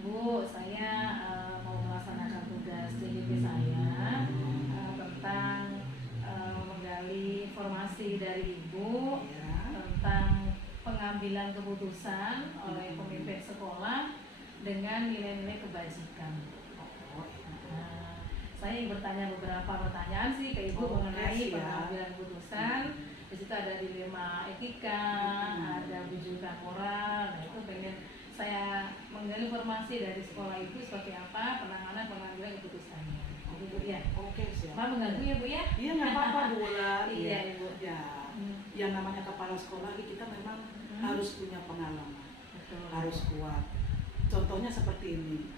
Bu, saya mau melaksanakan tugas CDP saya tentang menggali informasi dari Ibu tentang pengambilan keputusan oleh pemimpin sekolah dengan nilai-nilai kebajikan. Saya ingin bertanya beberapa pertanyaan sih ke Ibu mengenai pengambilan keputusan. Di situ ada dilema etika, ada bujukan moral. Nah, itu pengen saya menggali informasi dari sekolah itu seperti apa penanganan pengambilan keputusannya. Bu ya. Oke, siap. Pak mengganggu ya Bu ya? Iya, nggak apa-apa Bu Wulan. Iya Ibu. Ya, yang namanya kepala sekolah kita memang harus punya pengalaman, harus kuat. Contohnya seperti ini,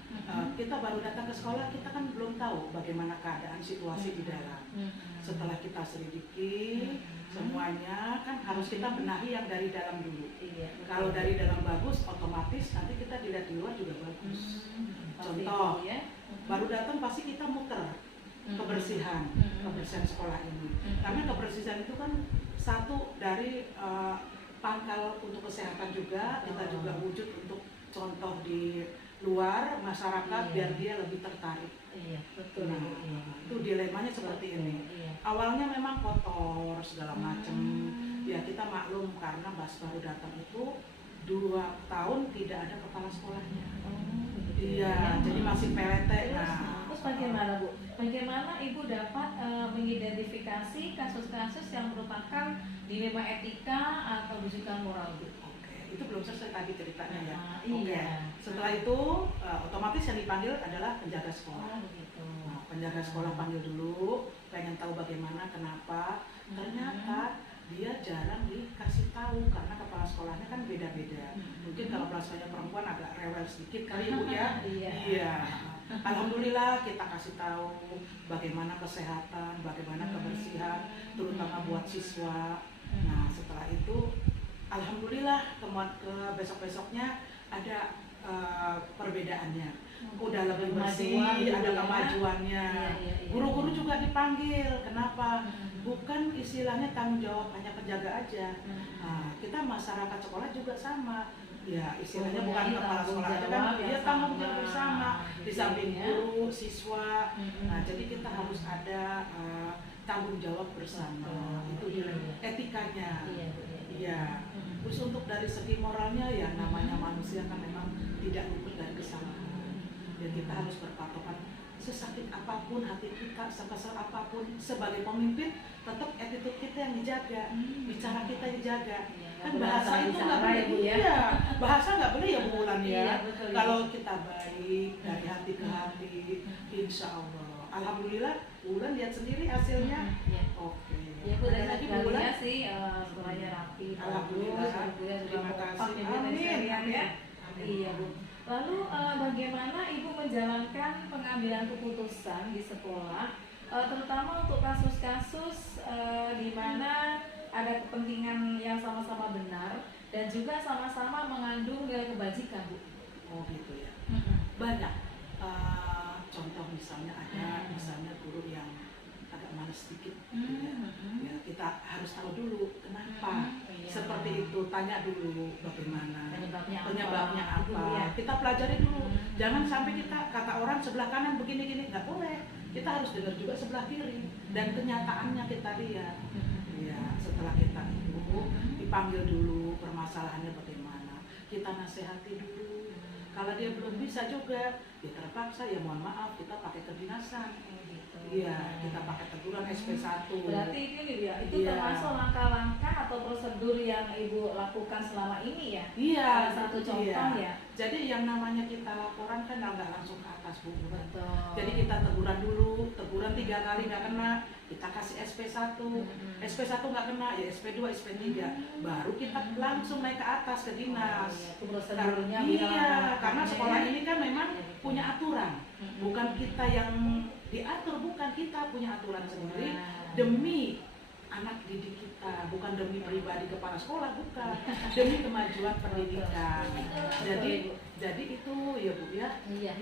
kita baru datang ke sekolah, kita kan belum tahu bagaimana keadaan situasi di dalam. Setelah kita selidiki semuanya, kan harus kita benahi yang dari dalam dulu. Kalau dari dalam bagus, otomatis nanti kita dilihat di luar juga bagus. Contoh, baru datang pasti kita muter kebersihan sekolah ini. Karena kebersihan itu kan satu dari pangkal untuk kesehatan juga, kita juga wujud untuk contoh di luar masyarakat biar dia lebih tertarik. Betul. Nah, itu dilemanya seperti ini. Awalnya memang kotor segala macam. Ya kita maklum karena baru datang itu 2 tahun tidak ada kepala sekolahnya. Iya, jadi masih PLT. Terus bagaimana Bu? Bagaimana Ibu dapat mengidentifikasi kasus-kasus yang merupakan dilema etika atau bujukan moral Bu? Itu belum selesai tadi ceritanya ya. Iya. Setelah itu otomatis yang dipanggil adalah penjaga sekolah. Nah, penjaga sekolah panggil dulu, pengen tahu bagaimana, kenapa. Ternyata dia jarang dikasih tahu karena kepala sekolahnya kan beda-beda. Mungkin kalau kepala sekolahnya perempuan agak rewel sedikit kali Bu ya. Iya. Alhamdulillah kita kasih tahu bagaimana kesehatan, bagaimana kebersihan, terutama buat siswa. Nah setelah itu alhamdulillah ke besok-besoknya ada perbedaannya, udah lebih bersih, ada kemajuannya. Guru-guru juga dipanggil, kenapa? Bukan istilahnya tanggung jawab hanya penjaga aja. Nah, kita masyarakat sekolah juga sama. Ya istilahnya bukan kepala sekolah aja kan, dia tanggung jawab bersama di samping guru, siswa. Nah jadi kita harus ada tanggung jawab bersama. Itu etikanya. Iya. Terus untuk dari segi moralnya ya namanya manusia kan memang tidak luput dari kesalahan. Ya kita harus berpatokan sesakit apapun hati kita, sekesal apapun sebagai pemimpin tetap attitude kita yang dijaga, bicara kita dijaga. Kan bahasa itu nggak boleh ya. Bahasa nggak boleh ya Bu Wulan ya. Kalau kita baik dari hati ke hati, insya Allah. Alhamdulillah Bu Wulan lihat sendiri hasilnya. Oke. Ya Bu, dari lagi Bu Wulan sih sekolahnya rapi. Alhamdulillah. Terima kasih. Amin. Iya Bu. Lalu bagaimana Ibu menjalankan pengambilan keputusan di sekolah, terutama untuk kasus-kasus di mana ada kepentingan yang sama-sama benar dan juga sama-sama mengandung nilai kebajikan Bu? Oh gitu ya. Banyak. Contoh misalnya ada misalnya guru yang agak malas sedikit, ya kita harus tahu dulu kenapa seperti itu, tanya dulu bagaimana penyebabnya apa. Kita pelajari dulu, jangan sampai kita kata orang sebelah kanan begini-gini, nggak boleh. Kita harus dengar juga sebelah kiri dan kenyataannya kita lihat. Ya setelah kita itu dipanggil dulu permasalahannya bagaimana, kita nasihati dulu. Kalau dia belum bisa juga, ya terpaksa ya mohon maaf kita pakai kedinasan. Iya, kita pakai teguran SP1. Berarti ini ya, itu termasuk langkah-langkah atau prosedur yang Ibu lakukan selama ini ya? Iya. Salah satu contoh ya. Jadi yang namanya kita laporan kan nggak langsung ke atas Bu. Betul. Jadi kita teguran dulu, teguran 3 kali nggak kena, kita kasih SP1. SP1 nggak kena, ya SP2, SP3. Baru kita langsung naik ke atas ke dinas. Itu prosedurnya. Iya, karena sekolah ini kan memang punya aturan. Bukan kita yang diatur, bukan, kita punya aturan sendiri demi anak didik kita, bukan demi pribadi kepala sekolah, bukan, demi kemajuan pendidikan. Jadi itu ya Bu ya. Iya.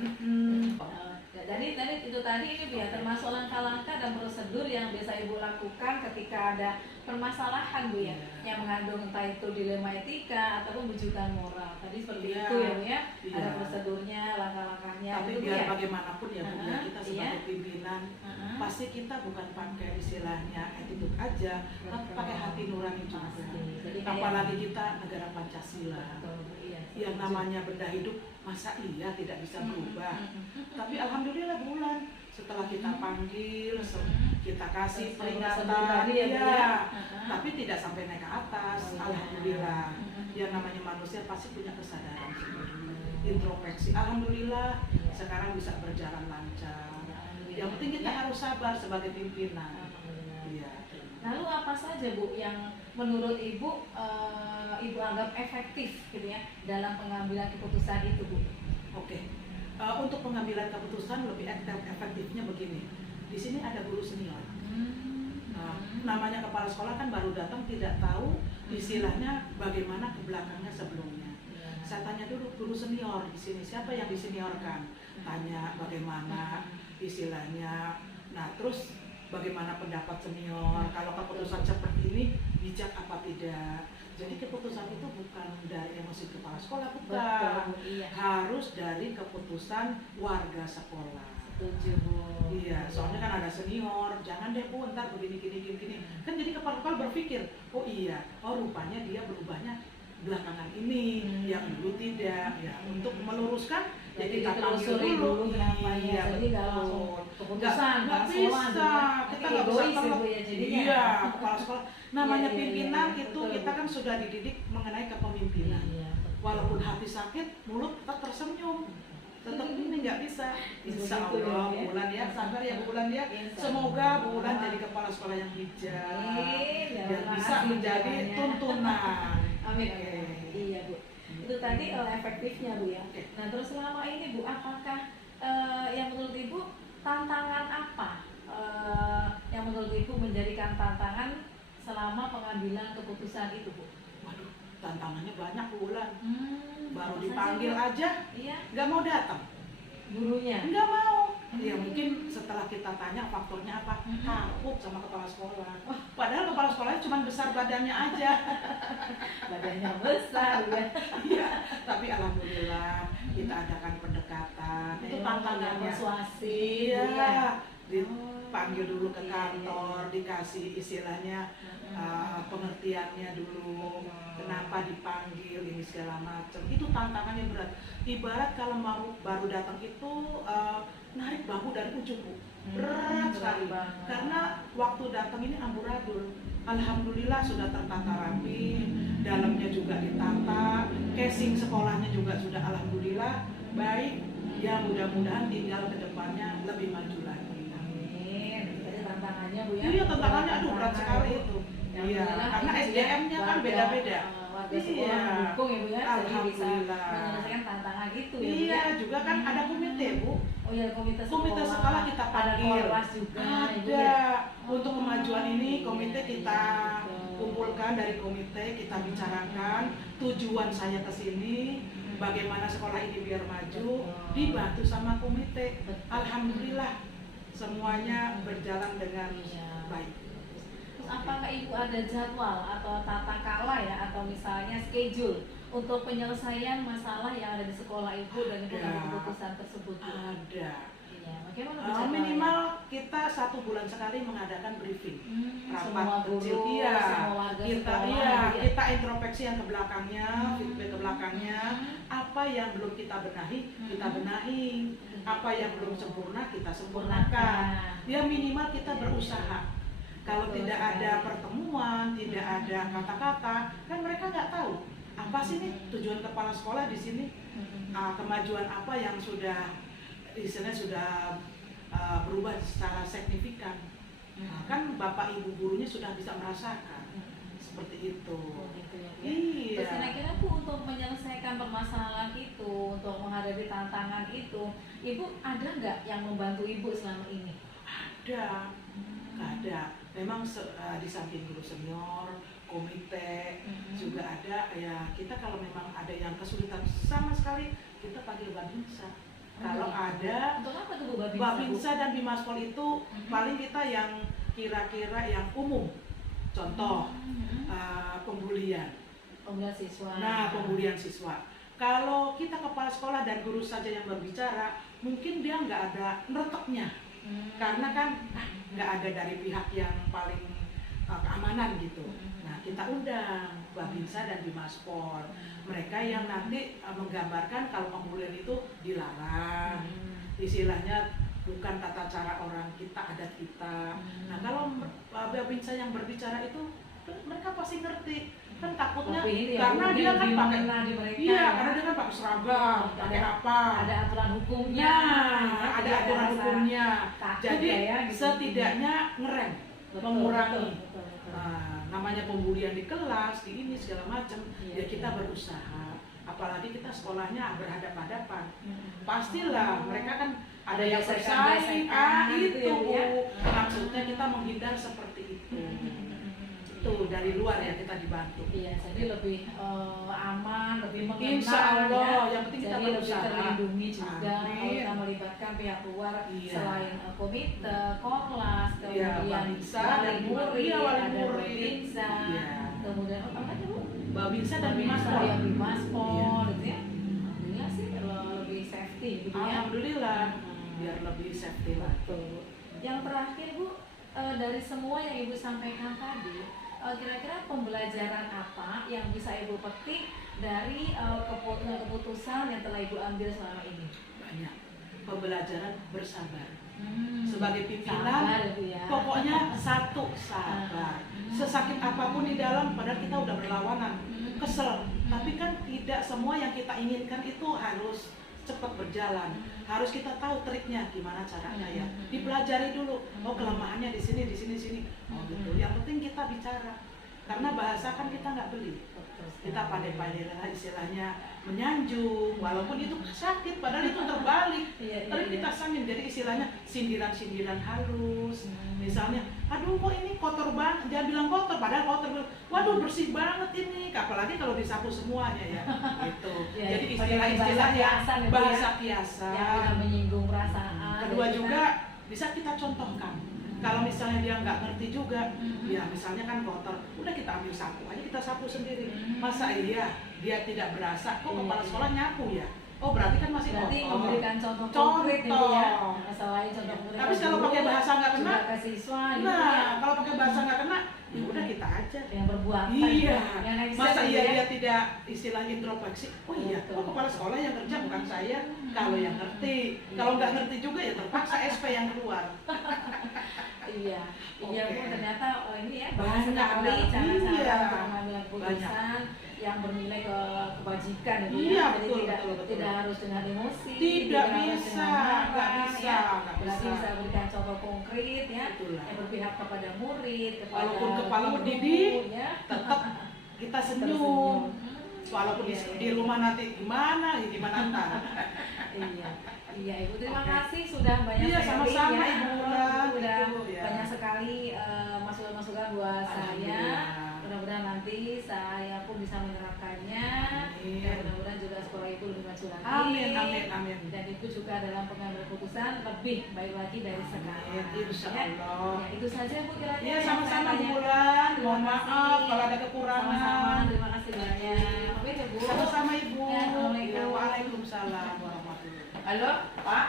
Nah, jadi itu tadi ini Bu ya, termasuk langkah-langkah dan prosedur yang biasa Ibu lakukan ketika ada permasalahan Bu ya, yang mengandung entah itu dilema etika ataupun bujukan moral. Tadi seperti itu ya Bu ya, ada prosedurnya, langkah-langkahnya. Tapi gitu, biar ya? bagaimanapun ya Bu ya, kita sebagai pimpinan pasti kita bukan pakai istilahnya attitude aja, tapi pakai hati nurani juga. Apalagi kita negara Pancasila. Yang namanya benda hidup masa iya tidak bisa berubah. Tapi alhamdulillah bulan setelah kita panggil, kita kasih peringatan ya, tapi tidak sampai naik ke atas. Alhamdulillah. Yang namanya manusia pasti punya kesadaran sendiri, introspeksi. Alhamdulillah sekarang bisa berjalan lancar. Yang penting kita harus sabar sebagai pimpinan. Iya. Lalu apa saja Bu yang menurut Ibu Ibu anggap efektif gitu ya dalam pengambilan keputusan itu Bu? Oke. Untuk pengambilan keputusan lebih efektifnya begini. Di sini ada guru senior. Namanya kepala sekolah kan baru datang, tidak tahu istilahnya bagaimana ke belakangnya sebelumnya. Saya tanya dulu guru senior di sini, siapa yang diseniorkan? Tanya bagaimana istilahnya. Nah, terus bagaimana pendapat senior, kalau keputusan seperti ini bijak apa tidak. Jadi keputusan itu bukan dari emosi kepala sekolah, bukan. Harus dari keputusan warga sekolah. Setuju Bu. Iya, soalnya kan ada senior, jangan deh Bu ntar begini gini. Kan jadi kepala sekolah berpikir, oh iya, oh rupanya dia berubahnya belakangan ini, yang dulu tidak. Ya, untuk meluruskan ya kita panggil dulu. Iya, jadi nggak langsung keputusan, nggak bisa, kita nggak bisa terlalu. Iya, kepala sekolah. Namanya pimpinan itu kita kan sudah dididik mengenai kepemimpinan. Walaupun hati sakit, mulut tetap tersenyum. Tetap ini nggak bisa. Insya Allah Bulan ya, sabar ya Bulan ya. Semoga Bulan jadi kepala sekolah yang bijak, yang bisa menjadi tuntunan. Amin. Iya Bu. Itu tadi efektifnya Bu ya. Nah terus selama ini Bu, apakah yang menurut Ibu tantangan apa yang menurut Ibu menjadikan tantangan selama pengambilan keputusan itu Bu? Waduh, tantangannya banyak Bu Bulan. Baru dipanggil aja, nggak mau datang. Gurunya? Nggak mau. Ya mungkin setelah kita tanya faktornya apa, takut sama kepala sekolah. Padahal kepala sekolahnya cuma besar badannya aja. Badannya besar ya. Iya, tapi alhamdulillah kita adakan pendekatan. Itu tantangannya. Persuasi. Iya. Dipanggil dulu ke kantor, dikasih istilahnya pengertiannya dulu, kenapa dipanggil ini segala macam. Itu tantangannya berat. Ibarat kalau baru datang itu narik bambu dari ujung Bu, berat sekali. Karena waktu datang ini amburadul. Alhamdulillah sudah tertata rapi, dalamnya juga ditata, casing sekolahnya juga sudah alhamdulillah baik. Ya mudah-mudahan tinggal kedepannya lebih maju lagi. Tantangannya Bu ya. Iya, tantangannya aduh berat sekali itu. Iya, karena SDM-nya kan beda-beda. Warga sekolah mendukung ya Bu ya, jadi bisa Alhamdulillah menyelesaikan tantangan itu ya Bu iya, ya. juga kan ada komite Bu. Oh iya, komite Komite sekolah kita panggil. Ada korwas juga. Ada. Untuk kemajuan ini komite kita kumpulkan dari komite, kita bicarakan tujuan saya ke sini, bagaimana sekolah ini biar maju, dibantu sama komite. Alhamdulillah semuanya berjalan dengan baik. Terus apakah Ibu ada jadwal atau tata kala ya, atau misalnya schedule untuk penyelesaian masalah yang ada di sekolah Ibu dan Ibu ada keputusan tersebut? Ada. Iya, bagaimana Minimal kita 1 bulan sekali mengadakan briefing, rapat kecil. Iya, kita introspeksi yang ke belakangnya, feedback ke belakangnya, apa yang belum kita benahi, apa yang belum sempurna kita sempurnakan. Ya minimal kita berusaha. Kalau tidak ada pertemuan, tidak ada kata-kata, kan mereka nggak tahu apa sih nih tujuan kepala sekolah di sini, kemajuan apa yang sudah istilahnya sudah berubah secara signifikan. Kan bapak ibu gurunya sudah bisa merasakan seperti itu. Iya. Terus kira-kira Bu, untuk menyelesaikan permasalahan itu, untuk menghadapi tantangan itu, Ibu ada nggak yang membantu Ibu selama ini? Ada. Memang di samping guru senior, komite juga ada. Ya kita kalau memang ada yang kesulitan sama sekali, kita panggil Babinsa. Kalau ada Untuk apa tuh Bu Babinsa? Bu? Babinsa dan Bimaspol itu paling kita yang kira-kira yang umum. Contoh pembulian. Pembulian siswa. Nah, pembulian siswa. Kalau kita kepala sekolah dan guru saja yang berbicara, mungkin dia nggak ada nereknya. Karena kan nggak ada dari pihak yang paling keamanan gitu. Nah, kita undang Babinsa dan Bimaspol. Mereka yang nanti menggambarkan kalau pembulian itu dilarang. Istilahnya bukan tata cara orang kita, adat kita. Nah, kalau Babinsa yang berbicara itu mereka pasti ngerti. Kan takutnya karena dia kan pakai karena dia kan pakai seragam, pakai apa? Ada aturan hukumnya. Ada aturan hukumnya. Jadi gitu. setidaknya ngerem, mengurangi. Namanya pembulian di kelas, di ini segala macam, ya kita berusaha. Apalagi kita sekolahnya berhadapan-hadapan. Pastilah mereka kan ada yang bersaing, itu maksudnya kita menghindar seperti itu. Itu dari luar ya kita dibantu. Iya, jadi lebih aman, lebih mengenal. Insya Allah, yang penting kita jadi berusaha. lebih terlindungi juga. Kalau kita melibatkan pihak luar selain komite, korlas, kemudian Babinsa dan murid, wali ada murid. Babinsa, kemudian apa namanya Bu? Babinsa dan Bimaspol. Yang Bimaspol, gitu ya. Alhamdulillah sih lebih safety gitu ya. Alhamdulillah, biar lebih safety lah. Yang terakhir Bu, dari semua yang Ibu sampaikan tadi, kira-kira pembelajaran apa yang bisa Ibu petik dari keputusan yang telah Ibu ambil selama ini? Banyak. Pembelajaran bersabar. Sebagai pimpinan, Sabar, ya. pokoknya satu, sabar. Sesakit apapun di dalam, padahal kita udah berlawanan, kesel. Tapi kan tidak semua yang kita inginkan itu harus cepat berjalan. Harus kita tahu triknya gimana caranya ya. Dipelajari dulu. Oh, kelemahannya di sini, di sini, sini. Oh gitu. Yang penting kita bicara. Karena bahasa kan kita nggak beli. Kita pandai-pandai lah istilahnya menyanjung, walaupun itu sakit, padahal itu terbalik. Tapi kita sambil jadi istilahnya sindiran-sindiran halus. Misalnya, aduh kok ini kotor banget, jangan bilang kotor, padahal kotor. Waduh bersih banget ini, apalagi kalau disapu semuanya ya. Gitu. Jadi istilah-istilahnya bahasa kiasan. Yang tidak menyinggung perasaan. Kedua juga bisa kita contohkan. Kalau misalnya dia nggak ngerti juga, ya misalnya kan kotor, udah kita ambil sapu aja, kita sapu sendiri. Masa iya dia tidak berasa, kok kepala sekolah nyapu ya? Oh berarti kan masih kotor. Berarti memberikan contoh konkret gitu ya. Selain contoh konkret. Tapi kalau pakai bahasa nggak kena, ke siswa, gitu nah ya. kalau pakai bahasa nggak kena, ya udah kita aja. Yang berbuat. Iya. Yang Masa iya ya? dia tidak istilahnya introspeksi? Oh iya, kok kepala sekolah yang kerja bukan saya. Kalau yang ngerti, kalau nggak ngerti juga ya terpaksa SP yang keluar. Iya, iya Bu, ternyata ini ya banyak sekali cara-cara untuk mengambil keputusan yang bernilai kebajikan gitu iya, ya. Jadi betul, tidak betul. tidak harus dengan emosi, Tidak harus bisa, dengan marah, nggak bisa, ya. nggak Berarti bisa. bisa berikan contoh konkret ya, Itulah. yang berpihak kepada murid, kepada Walaupun kepala guru, mendidik, ya. tetap kita senyum. Tersenyum. Walaupun di rumah nanti gimana, ya gimana ntar. Iya. Iya Ibu, terima kasih sudah banyak sekali sama-sama, ya. Ibu. Sudah Ya. banyak sekali masukan-masukan buat saya. Mudah-mudahan nanti saya pun bisa menerapkannya. Dan mudah-mudahan juga sekolah Ibu lebih maju lagi. Amin, amin, amin. Dan Ibu juga dalam pengambil keputusan lebih baik lagi dari sekarang. Insya Allah. Ya, itu saja Bu kira-kira. Iya, yang sama-sama saya Bu tanyakan. Bulan. Terima Mohon kasih. maaf kalau ada kekurangan. Sama-sama, terima kasih banyak. Pamit ya Bu. Sama-sama Ibu. Ya, Assalamualaikum. Waalaikumsalam warahmatullahi wabarakatuh. Halo, Pak.